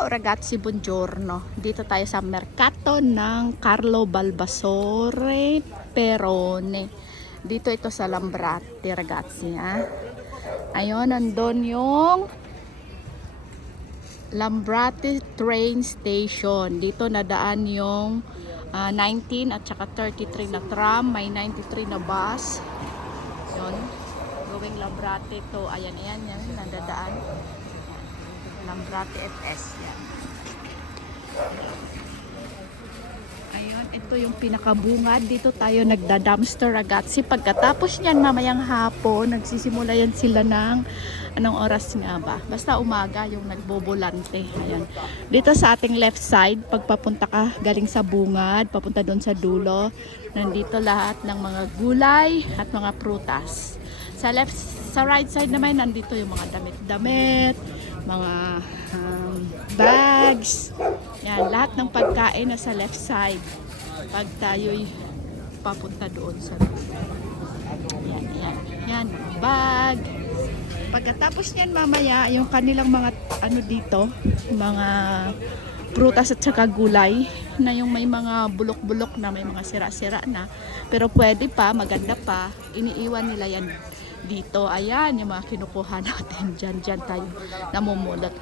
Ciao ragazzi, buongiorno. Dito tayo sa merkato ng Carlo Balbasore Perone. Dito ito sa Lambrate ragazzi. Ha? Ayun, nandun yung Lambrate train station. Dito nadaan yung ah, 19 at saka 33 na tram. May 93 na bus. Yun. Going Lambrate to. Ayan, ayan, yan. Nandadaan. Lambrate FS. Yan. Ayun, ito yung pinakabungad. Dito tayo nagda-dumpster ragazzi. Pagkatapos niyan, mamayang hapon, nagsisimula yan sila ng anong oras nga ba? Basta umaga yung nagbobulante. Ayan. Dito sa ating left side, pagpapunta ka galing sa bungad, papunta doon sa dulo, nandito lahat ng mga gulay at mga prutas. Sa left, sa right side naman, nandito yung mga damit-damit, mga um, bags. Yan, lahat ng pagkain na sa left side. Pag tayo'y papunta doon sa yan, yan, yan, bag. Pagkatapos niyan mamaya, yung kanilang mga ano dito, mga prutas at saka gulay na yung may mga bulok-bulok na may mga sira-sira na pero pwede pa, maganda pa iniiwan nila yan dito. Ayan yung mga kinukuha natin. Dyan, dyan tayo namumulot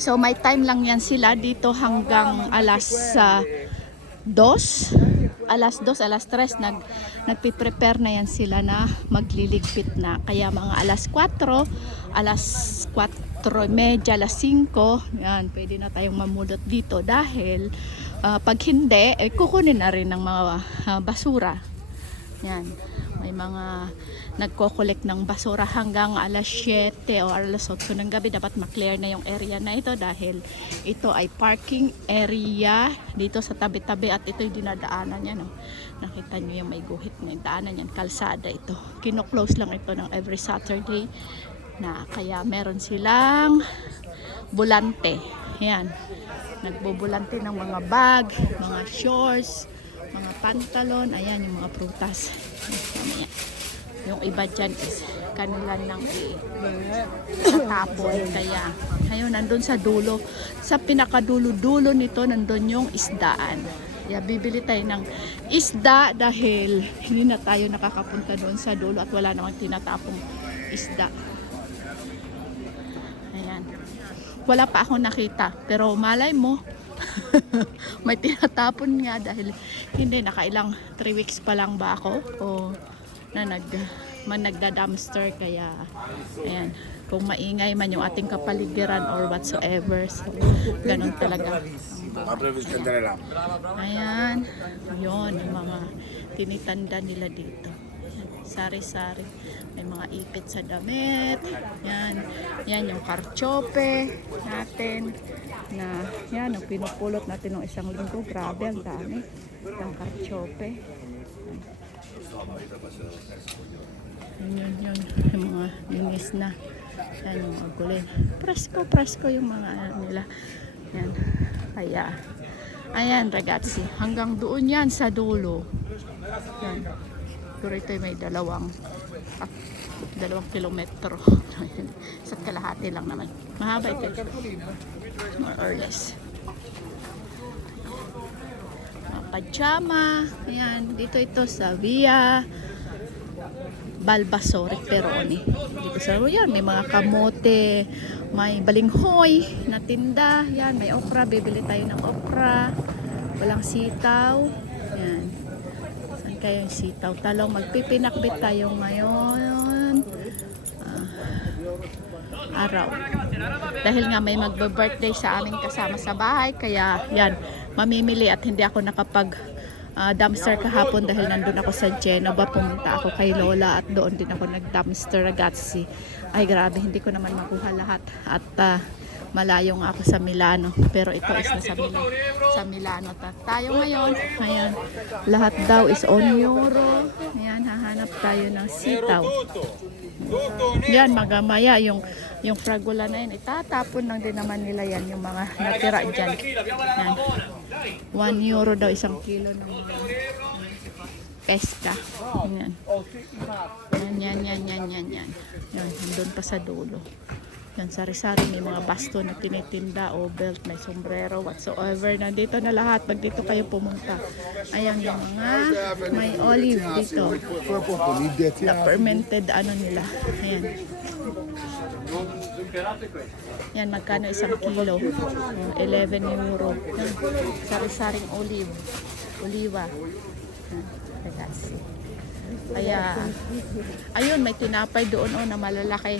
so may time lang yan sila dito hanggang alas sa dos. Alas dos, alas tres nag, nagpiprepare na yan sila na magliligpit na. Kaya mga alas 4 alas 4 media, alas 5 yan, pwede na tayong mamulot dito dahil ah, pag hindi, eh, kukunin na rin ng mga ah, basura. Yan, may mga nagko-collect ng basura hanggang alas 7 o alas 8 ng gabi. Dapat maklear na yung area na ito dahil ito ay parking area dito sa tabi-tabi at ito yung dinadaanan niya no? nakita niyo yung may guhit na yung daanan yan kalsada ito. Kino-close lang ito ng every Saturday na kaya meron silang bulante. Yan. Nagbubulante ng mga bag mga shorts mga pantalon ayan yung mga prutas. Yung iba dyan is kanila nang tatapon kaya ayun nandun sa dulo. Sa pinakadulo-dulo nito nandun yung isdaan. Kaya bibili tayo ng isda dahil hindi na tayo nakakapunta doon sa dulo at wala namang tinatapong isda. Ayan. Wala pa ako nakita pero malay mo may tinatapon nga dahil hindi nakailang 3 weeks pa lang ba ako? O na nag man nagda-dumpster kaya ayan. Kung maingay man yung ating kapaligiran or whatsoever so ganun talaga. Ayan. Yon yung mga tinitanda nila dito sari-sari. May mga ipit sa damit. Yan. Yan yung karchope natin na yan ang pinupulot natin ng isang linggo. Grabe ang dami ng karchope. Yun yun yun yung mga linis na. Yan yung mga gulay. Presko presko yung mga ano nila. Yan. Kaya ayan ragazzi. Hanggang doon yan sa dulo. Yan pero ito may dalawang ah, dalawang kilometro. Sa kalahati lang naman. Mahaba ito. More or less. Pajama. Ayan. Dito ito sa Via Balbasore Peroni. Dito sa yan may mga kamote may balinghoy na tinda. Yan may okra. Bibili tayo ng okra. Walang sitaw saan kayo yung sitaw. Talong magpipinakbit tayo ngayon. Ah, araw. Dahil nga may magbe-birthday sa aming kasama sa bahay kaya yan mamimili at hindi ako nakapag ah, dumpster kahapon dahil nandun ako sa Genova pumunta ako kay Lola at doon din ako nag dumpster ragazzi ay grabe hindi ko naman makuha lahat. At ah, malayo nga ako sa Milano pero ito is na sa Milano, sa Milano ta. tayo ngayon ayan, lahat daw is on euro. Ayan hahanap tayo ng sitaw. Yan magamaya yung yung fragula na yun. Itatapon lang din naman nila yan yung mga natira dyan. Yan. 1 euro daw isang kilo ng pesca. Yan yan yan yan yan yan yan, yan. nandun pa sa dulo. Yan, sari-sari, may mga basto na tinitinda o belt, may sombrero, whatsoever. Nandito na lahat, pag dito kayo pumunta. Ayan yung mga, may olive dito. Na fermented ano nila. Ayan. Yan, magkano isang kilo? Oh, 11 euro. Sari-saring olive. Oliva. Yan, ragazzi. Kaya, ayun, may tinapay doon oh, na malalaki.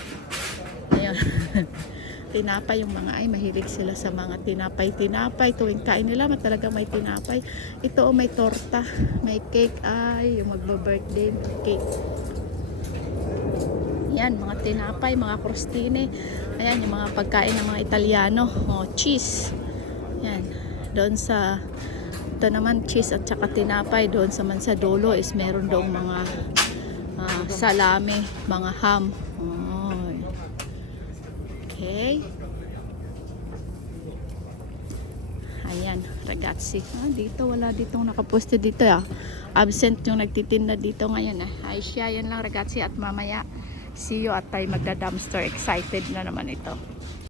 Tinapay yung mga ay mahilig sila sa mga tinapay tinapay tuwing kain nila talaga may tinapay ito oh, may torta may cake ay yung magba-birthday cake yan, mga tinapay, mga crostine. Ayan, yung mga pagkain ng mga Italiano. Oh, cheese. Yan. Doon sa ito naman cheese at saka tinapay doon sa Mansadolo is meron doong mga ah, salami, mga ham. Okay. Ayan, ragazzi. Ah, dito, wala ditong nakaposte dito ah. Absent yung nagtitinda dito ngayon ah. Ay siya, yan lang ragazzi at mamaya see you at tayo magda-dumpster. Excited na naman ito.